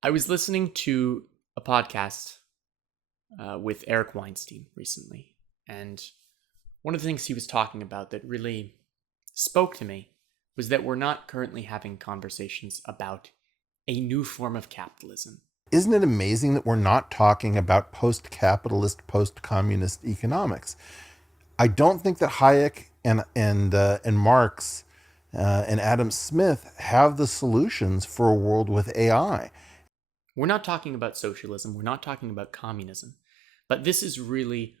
I was listening to a podcast with Eric Weinstein recently, and one of the things he was talking about that really spoke to me was that we're not currently having conversations about a new form of capitalism. Isn't it amazing that we're not talking about post-capitalist, post-communist economics? I don't think that Hayek and Marx and Adam Smith have the solutions for a world with AI. We're not talking about socialism, we're not talking about communism, but this is really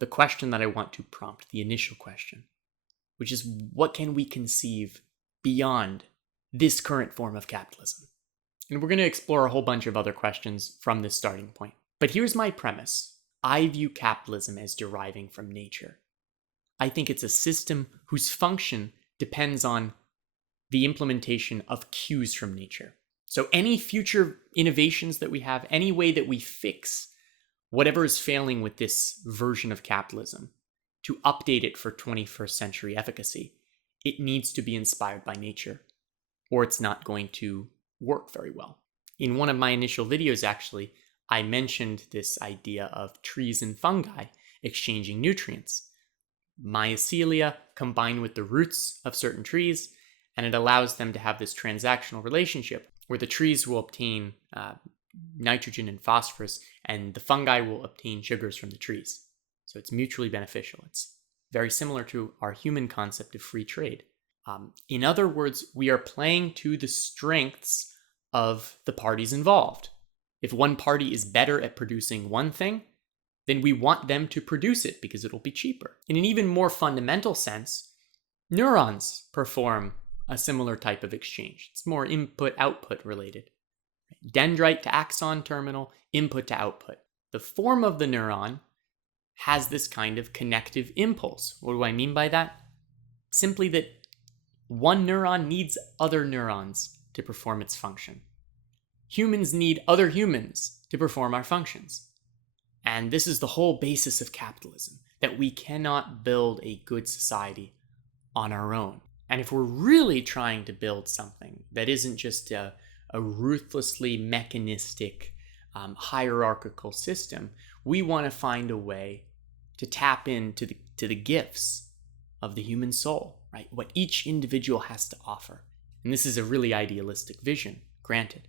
the question that I want to prompt, the initial question, which is what can we conceive beyond this current form of capitalism? And we're going to explore a whole bunch of other questions from this starting point. But here's my premise. I view capitalism as deriving from nature. I think it's a system whose function depends on the implementation of cues from nature. So any future innovations that we have, any way that we fix whatever is failing with this version of capitalism to update it for 21st century efficacy, it needs to be inspired by nature, or it's not going to work very well. In one of my initial videos, actually, I mentioned this idea of trees and fungi exchanging nutrients. Mycelia combine with the roots of certain trees, and it allows them to have this transactional relationship where the trees will obtain nitrogen and phosphorus, and the fungi will obtain sugars from the trees. So it's mutually beneficial. It's very similar to our human concept of free trade. In other words, we are playing to the strengths of the parties involved. If one party is better at producing one thing, then we want them to produce it because it'll be cheaper. In an even more fundamental sense, neurons perform a similar type of exchange. It's more input-output related. Dendrite to axon terminal, input to output. The form of the neuron has this kind of connective impulse. What do I mean by that? Simply that one neuron needs other neurons to perform its function. Humans need other humans to perform our functions. And this is the whole basis of capitalism, that we cannot build a good society on our own. And if we're really trying to build something that isn't just a ruthlessly mechanistic, hierarchical system, we want to find a way to tap into the gifts of the human soul, right? What each individual has to offer. And this is a really idealistic vision, granted.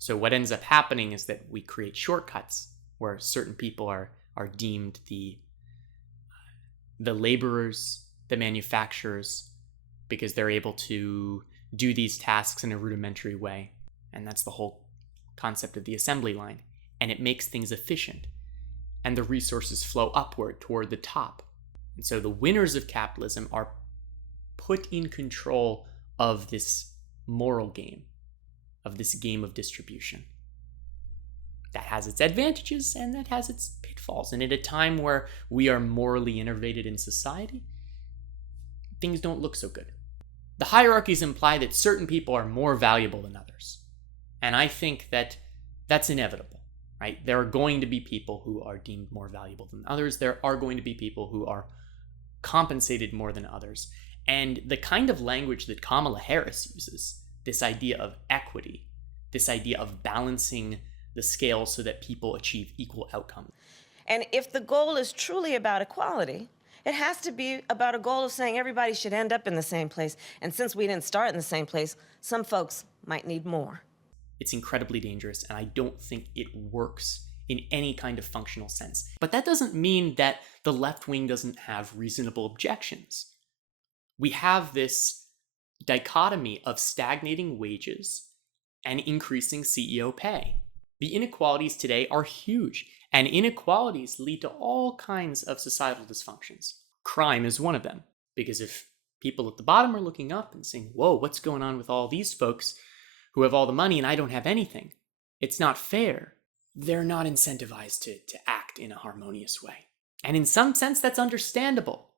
So what ends up happening is that we create shortcuts where certain people are deemed the laborers, the manufacturers, because they're able to do these tasks in a rudimentary way. And that's the whole concept of the assembly line. And it makes things efficient. And the resources flow upward toward the top. And so the winners of capitalism are put in control of this moral game, of this game of distribution. That has its advantages and that has its pitfalls. And at a time where we are morally innervated in society, things don't look so good. The hierarchies imply that certain people are more valuable than others. And I think that that's inevitable, right? There are going to be people who are deemed more valuable than others. There are going to be people who are compensated more than others. And the kind of language that Kamala Harris uses, this idea of equity, this idea of balancing the scale so that people achieve equal outcomes. And if the goal is truly about equality, it has to be about a goal of saying everybody should end up in the same place. And since we didn't start in the same place, some folks might need more. It's incredibly dangerous, and I don't think it works in any kind of functional sense. But that doesn't mean that the left wing doesn't have reasonable objections. We have this dichotomy of stagnating wages and increasing CEO pay. The inequalities today are huge, and inequalities lead to all kinds of societal dysfunctions. Crime is one of them, because if people at the bottom are looking up and saying, whoa, what's going on with all these folks who have all the money and I don't have anything? It's not fair. They're not incentivized to act in a harmonious way. And in some sense, that's understandable.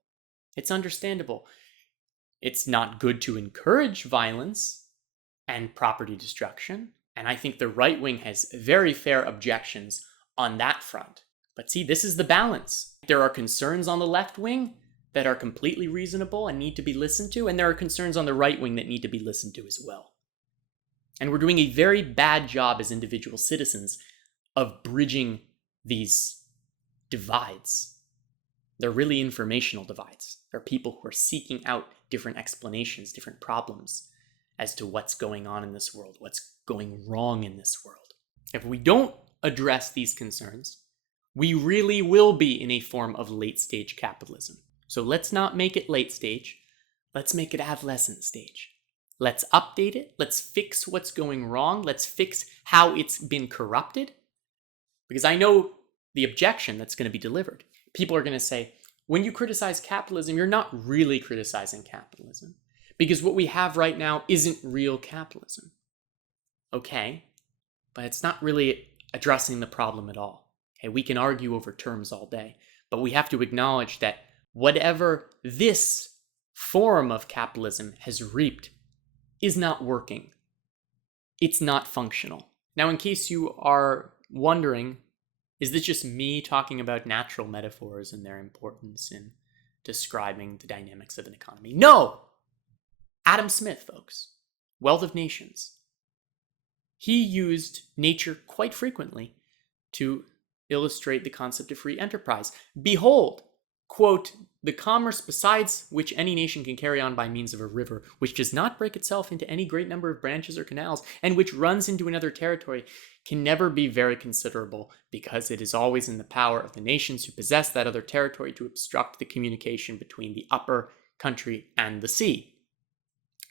It's understandable. It's not good to encourage violence and property destruction. And I think the right wing has very fair objections on that front. But see, this is the balance. There are concerns on the left wing that are completely reasonable and need to be listened to, and there are concerns on the right wing that need to be listened to as well. And we're doing a very bad job as individual citizens of bridging these divides. They're really informational divides. There are people who are seeking out different explanations, different problems as to what's going on in this world, what's going wrong in this world. If we don't address these concerns, we really will be in a form of late-stage capitalism. So let's not make it late stage. Let's make it adolescent stage. Let's update it. Let's fix what's going wrong. Let's fix how it's been corrupted. Because I know the objection that's going to be delivered. People are going to say, when you criticize capitalism, you're not really criticizing capitalism. Because what we have right now isn't real capitalism. Okay, but it's not really addressing the problem at all. Okay, we can argue over terms all day, but we have to acknowledge that whatever this form of capitalism has reaped is not working. It's not functional. Now, in case you are wondering, is this just me talking about natural metaphors and their importance in describing the dynamics of an economy? No! Adam Smith, folks, Wealth of Nations. He used nature quite frequently to illustrate the concept of free enterprise. Behold, quote, the commerce besides which any nation can carry on by means of a river, which does not break itself into any great number of branches or canals, and which runs into another territory, can never be very considerable, because it is always in the power of the nations who possess that other territory to obstruct the communication between the upper country and the sea.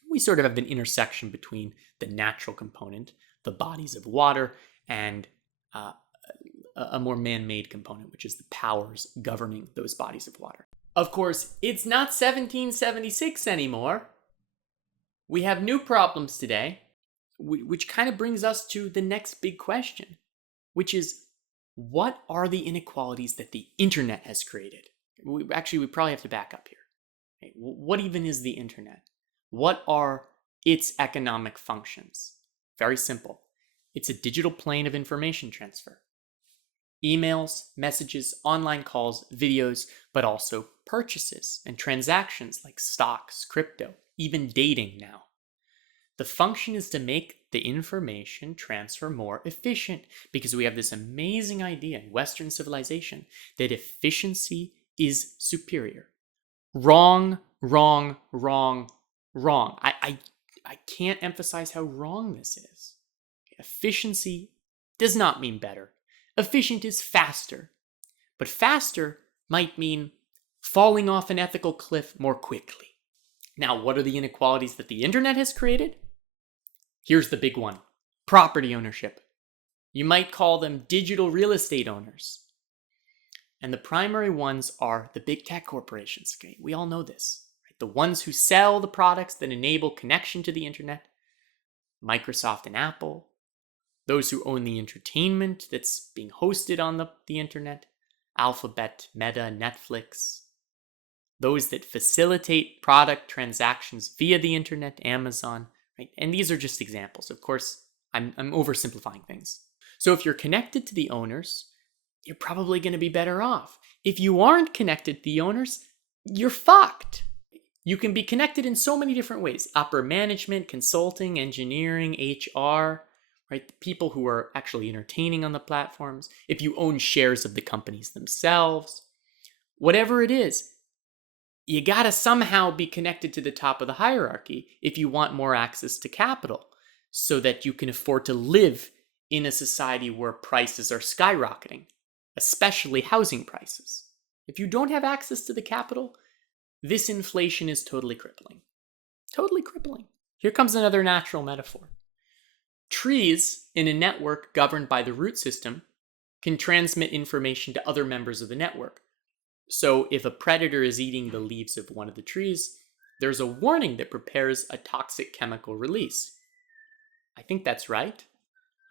We sort of have an intersection between the natural component, the bodies of water, and a more man-made component, which is the powers governing those bodies of water. Of course, it's not 1776 anymore. We have new problems today, which kind of brings us to the next big question, which is, what are the inequalities that the internet has created? We probably have to back up here. Okay, what even is the internet? What are its economic functions? Very simple. It's a digital plane of information transfer. Emails, messages, online calls, videos, but also purchases and transactions like stocks, crypto, even dating now. The function is to make the information transfer more efficient, because we have this amazing idea in Western civilization that efficiency is superior. Wrong, wrong, wrong, wrong. I can't emphasize how wrong this is. Efficiency does not mean better. Efficient is faster. But faster might mean falling off an ethical cliff more quickly. Now, what are the inequalities that the internet has created? Here's the big one. Property ownership. You might call them digital real estate owners. And the primary ones are the big tech corporations. Okay? We all know this. Right? The ones who sell the products that enable connection to the internet. Microsoft and Apple. Those who own the entertainment that's being hosted on the internet. Alphabet, Meta, Netflix. Those that facilitate product transactions via the internet, Amazon. Right? And these are just examples. Of course, I'm oversimplifying things. So if you're connected to the owners, you're probably going to be better off. If you aren't connected to the owners, you're fucked. You can be connected in so many different ways. Upper management, consulting, engineering, HR, right? The people who are actually entertaining on the platforms. If you own shares of the companies themselves, whatever it is, you gotta somehow be connected to the top of the hierarchy if you want more access to capital, so that you can afford to live in a society where prices are skyrocketing, especially housing prices. If you don't have access to the capital, this inflation is totally crippling. Totally crippling. Here comes another natural metaphor. Trees in a network governed by the root system can transmit information to other members of the network. So if a predator is eating the leaves of one of the trees, there's a warning that prepares a toxic chemical release. I think that's right.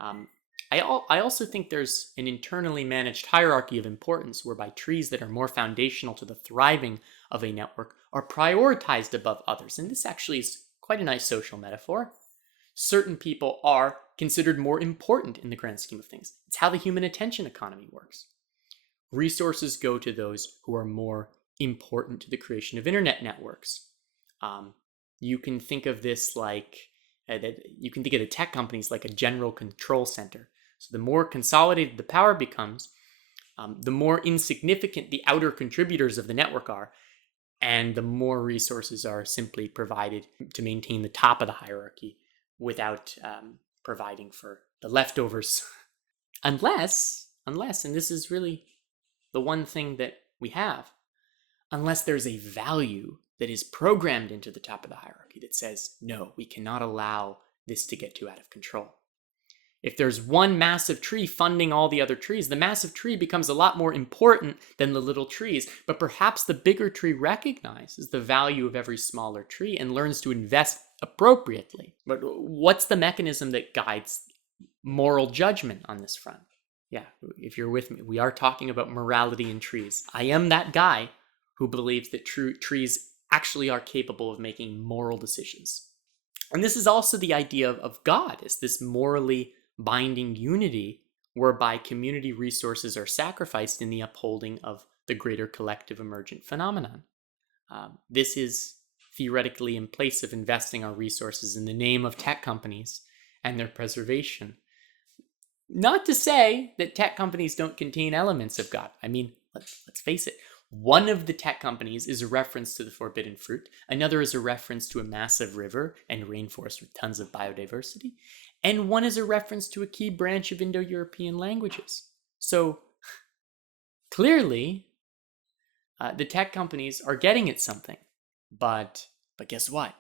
I also think there's an internally managed hierarchy of importance whereby trees that are more foundational to the thriving of a network are prioritized above others. And this actually is quite a nice social metaphor. Certain people are considered more important in the grand scheme of things. It's how the human attention economy works. Resources go to those who are more important to the creation of internet networks. You can think of this like That you can think of the tech companies like a general control center. So the more consolidated the power becomes, the more insignificant the outer contributors of the network are, and the more resources are simply provided to maintain the top of the hierarchy without providing for the leftovers. Unless, and this is really the one thing that we have, unless there's a value that is programmed into the top of the hierarchy that says, no, we cannot allow this to get too out of control. If there's one massive tree funding all the other trees, the massive tree becomes a lot more important than the little trees. But perhaps the bigger tree recognizes the value of every smaller tree and learns to invest appropriately. But what's the mechanism that guides moral judgment on this front? Yeah, if you're with me, we are talking about morality in trees. I am that guy who believes that trees actually are capable of making moral decisions. And this is also the idea of God, is this morally binding unity whereby community resources are sacrificed in the upholding of the greater collective emergent phenomenon. This is theoretically in place of investing our resources in the name of tech companies and their preservation. Not to say that tech companies don't contain elements of God. I mean, let's face it. One of the tech companies is a reference to the forbidden fruit. Another is a reference to a massive river and rainforest with tons of biodiversity. And one is a reference to a key branch of Indo-European languages. So clearly, the tech companies are getting at something. But guess what?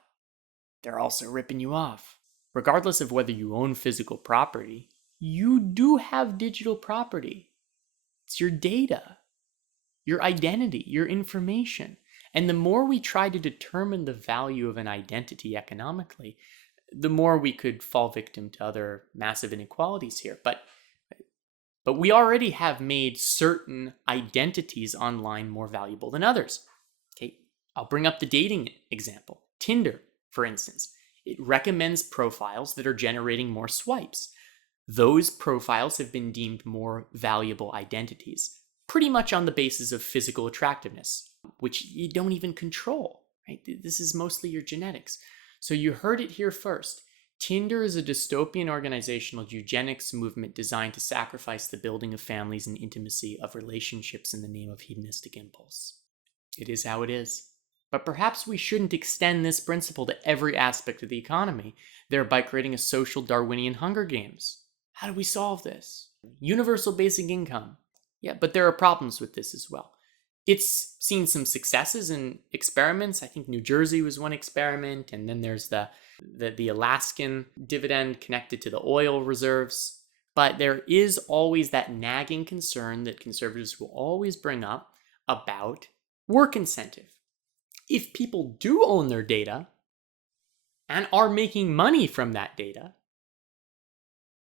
They're also ripping you off. Regardless of whether you own physical property, you do have digital property. It's your data, your identity, your information. And the more we try to determine the value of an identity economically, the more we could fall victim to other massive inequalities here. But we already have made certain identities online more valuable than others. Okay, I'll bring up the dating example. Tinder, for instance, it recommends profiles that are generating more swipes. Those profiles have been deemed more valuable identities, pretty much on the basis of physical attractiveness, which you don't even control, right? This is mostly your genetics. So you heard it here first. Tinder is a dystopian organizational eugenics movement designed to sacrifice the building of families and intimacy of relationships in the name of hedonistic impulse. It is how it is. But perhaps we shouldn't extend this principle to every aspect of the economy, thereby creating a social Darwinian Hunger Games. How do we solve this? Universal basic income. Yeah, but there are problems with this as well. It's seen some successes in experiments. I think New Jersey was one experiment, and then there's the Alaskan dividend connected to the oil reserves. But there is always that nagging concern that conservatives will always bring up about work incentive. If people do own their data and are making money from that data,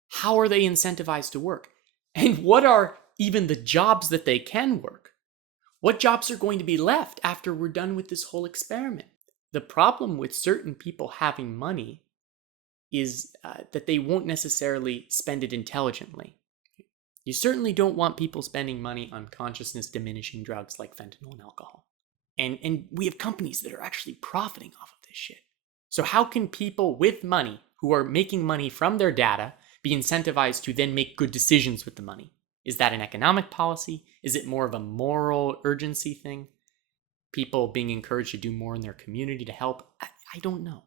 how are they incentivized to work? And what are even the jobs that they can work? What jobs are going to be left after we're done with this whole experiment? The problem with certain people having money is that they won't necessarily spend it intelligently. You certainly don't want people spending money on consciousness-diminishing drugs like fentanyl and alcohol. And we have companies that are actually profiting off of this shit. So how can people with money who are making money from their data be incentivized to then make good decisions with the money? Is that an economic policy? Is it more of a moral urgency thing? People being encouraged to do more in their community to help? I don't know.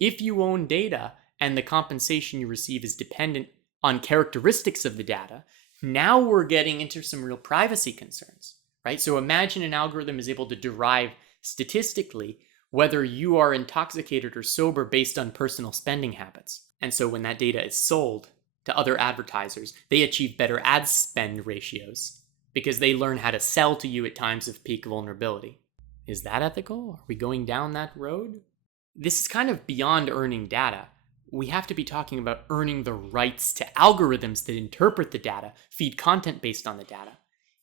If you own data and the compensation you receive is dependent on characteristics of the data, now we're getting into some real privacy concerns, right? So imagine an algorithm is able to derive statistically whether you are intoxicated or sober based on personal spending habits. And so when that data is sold to other advertisers, they achieve better ad spend ratios because they learn how to sell to you at times of peak vulnerability. Is that ethical? Are we going down that road? This is kind of beyond earning data. We have to be talking about earning the rights to algorithms that interpret the data, feed content based on the data,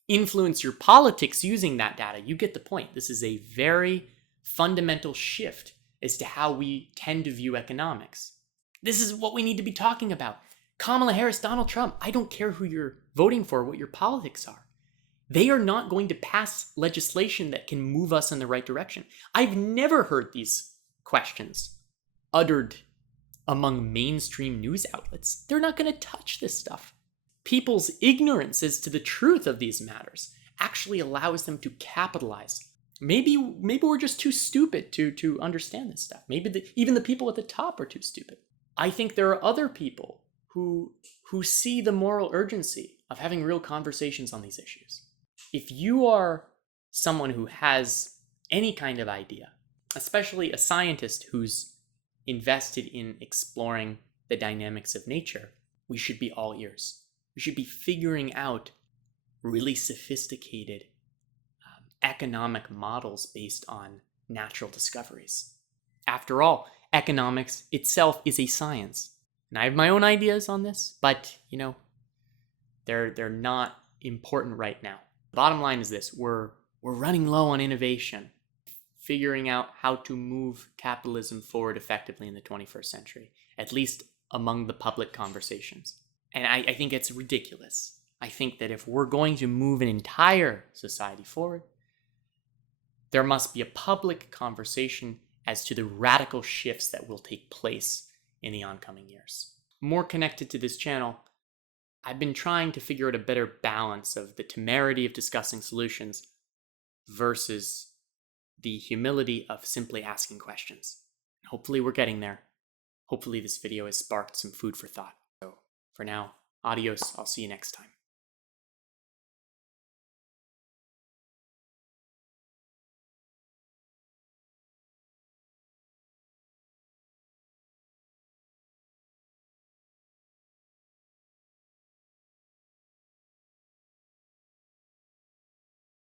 influence your politics using that data. You get the point. This is a very fundamental shift as to how we tend to view economics. This is what we need to be talking about. Kamala Harris, Donald Trump, I don't care who you're voting for, what your politics are. They are not going to pass legislation that can move us in the right direction. I've never heard these questions uttered among mainstream news outlets. They're not going to touch this stuff. People's ignorance as to the truth of these matters actually allows them to capitalize. Maybe we're just too stupid to understand this stuff. Maybe even the people at the top are too stupid. I think there are other people who see the moral urgency of having real conversations on these issues. If you are someone who has any kind of idea, especially a scientist who's invested in exploring the dynamics of nature, we should be all ears. We should be figuring out really sophisticated economic models based on natural discoveries. After all, economics itself is a science. And I have my own ideas on this, but, they're not important right now. The bottom line is this: we're running low on innovation, figuring out how to move capitalism forward effectively in the 21st century, at least among the public conversations. And I think it's ridiculous. I think that if we're going to move an entire society forward, there must be a public conversation as to the radical shifts that will take place in the oncoming years. More connected to this channel, I've been trying to figure out a better balance of the temerity of discussing solutions versus the humility of simply asking questions. Hopefully we're getting there. Hopefully this video has sparked some food for thought. So for now, adios. I'll see you next time.